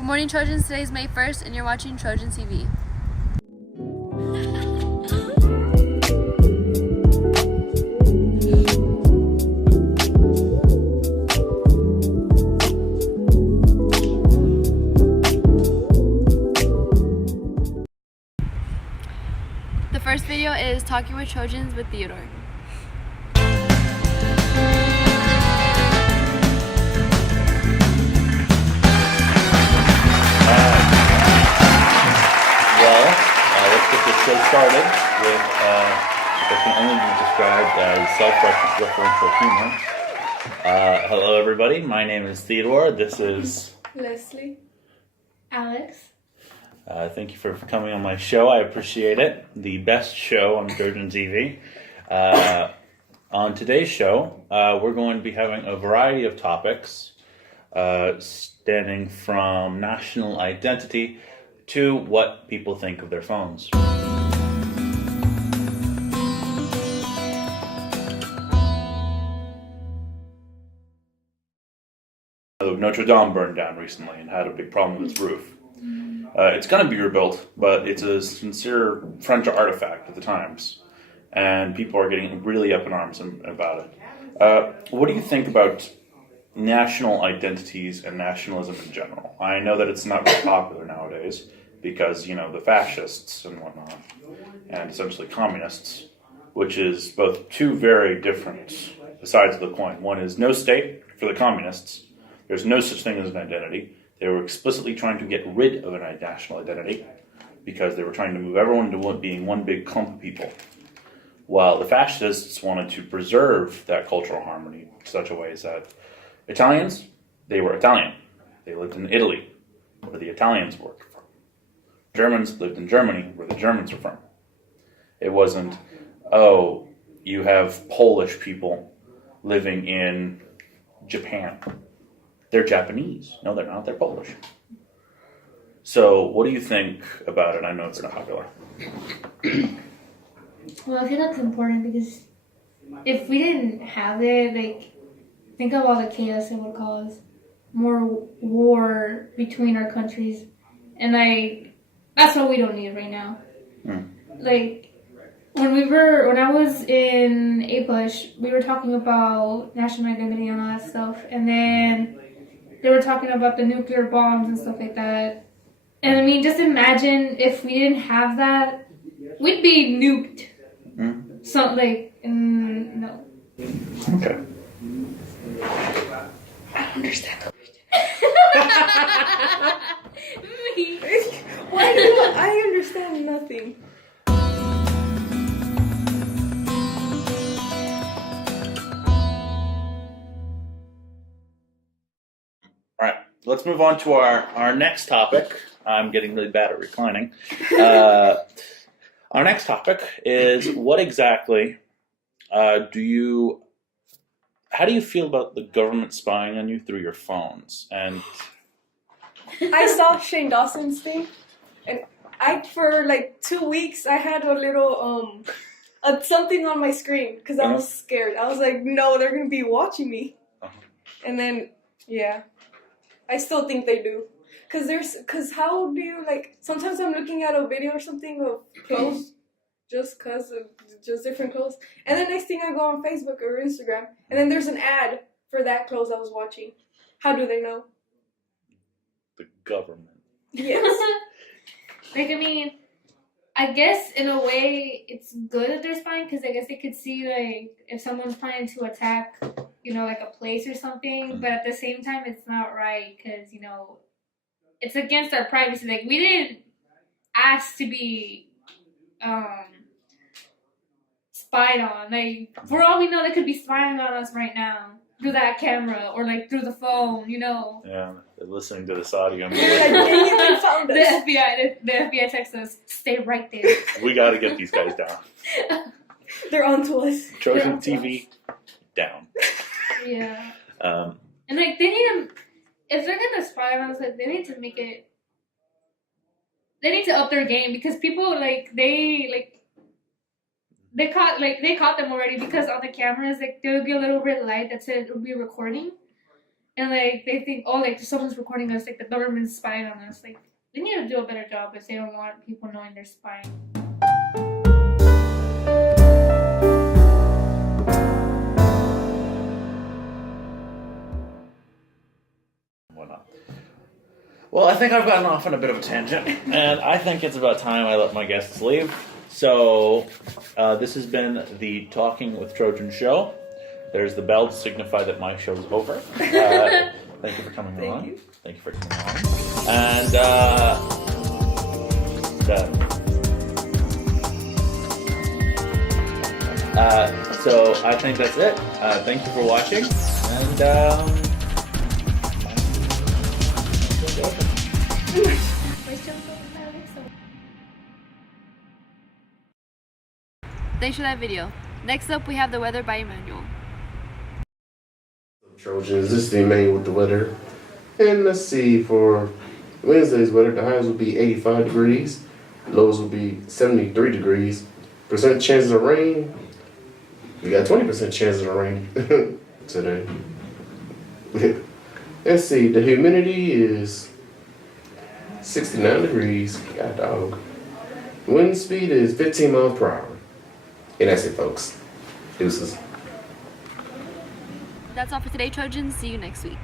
Good morning, Trojans. Today is May 1st, and you're watching Trojan TV. The first video is Talking with Trojans with Theodore. Let's get this show started with what can only be described as self-referential humor. Hello, everybody. My name is Theodore. This is Leslie. Alex. Thank you for coming on my show. I appreciate it. The best show on Trojan TV. On today's show, we're going to be having a variety of topics, standing from national identity to what people think of their phones. Notre Dame burned down recently and had a big problem with its roof. It's going to be rebuilt, but it's a sincere French artifact of the times, and people are getting really up in arms about it. What do you think about national identities and nationalism in general? I know that it's not very popular nowadays because, you know, the fascists and whatnot, and essentially communists, which is both two very different sides of the coin. One is no state for the communists. There's no such thing as an identity. They were explicitly trying to get rid of a national identity because they were trying to move everyone to being one big clump of people. While the fascists wanted to preserve that cultural harmony in such a way as that Italians, they were Italian. They lived in Italy, where the Italians were from. Germans lived in Germany, where the Germans were from. It wasn't, oh, you have Polish people living in Japan. They're Japanese. No, they're not. They're Polish. So, what do you think about it? I know it's not popular. Well, I think that's important because if we didn't have it, like, think of all the chaos it would cause. More war between our countries. And, like, that's what we don't need right now. Like, when I was in A-Push, we were talking about national identity and all that stuff. And then they were talking about the nuclear bombs and stuff like that. And I mean, just imagine if we didn't have that, we'd be nuked. So, like, no. Okay. I don't understand the Why do I understand nothing? All right, let's move on to our next topic. I'm getting really bad at reclining. Our next topic is what exactly how do you feel about the government spying on you through your phones? And I saw Shane Dawson's thing, and for like 2 weeks I had a little something on my screen because I was scared. I was like, no, they're gonna be watching me. And then I still think they do. Cause how do you, like, sometimes I'm looking at a video or something of clothes, just different clothes. And then next thing I go on Facebook or Instagram, and then there's an ad for that clothes I was watching. How do they know? the government. Yes. Like, I mean, I guess in a way it's good that they're spying because I guess they could see, like, if someone's planning to attack, you know, like a place or something. But at the same time, it's not right because, you know, it's against our privacy. Like, we didn't ask to be spied on. Like, for all we know, they could be spying on us right now through that camera or, like, through the phone, you know. Yeah, they're listening to this audio. They found us. The FBI texts us, stay right there. We got to get these guys down. They're onto us. Trojan TV, down. Yeah. Um, And, like, they need to, if they're going to spy on us, like, they need to make it, they need to up their game because people, like, they caught them already because on the cameras, like, there would be a little red light that said it would be recording. and like they think, oh, like someone's recording us, like the government's spying on us. Like they need to do a better job if they don't want people knowing they're spying. Whatnot. Well, I think I've gotten off on a bit of a tangent, and I think it's about time I let my guests leave. So, this has been the Talking with Trojan show. There's the bell to signify that my show is over. Thank you for coming along. Thank you for coming along. And, so I think that's it. Thank you for watching, and, Thanks for that video. Next up, we have the weather by Emmanuel. Trojans, this is the Emmanuel with the weather. And let's see, for Wednesday's weather, the highs will be 85 degrees, lows will be 73 degrees. Percent chances of rain, we got 20% chances of rain today. Let's see, the humidity is 69 degrees, god dog. Wind speed is 15 miles per hour. And that's it, folks. Deuces. That's all for today, Trojans. See you next week.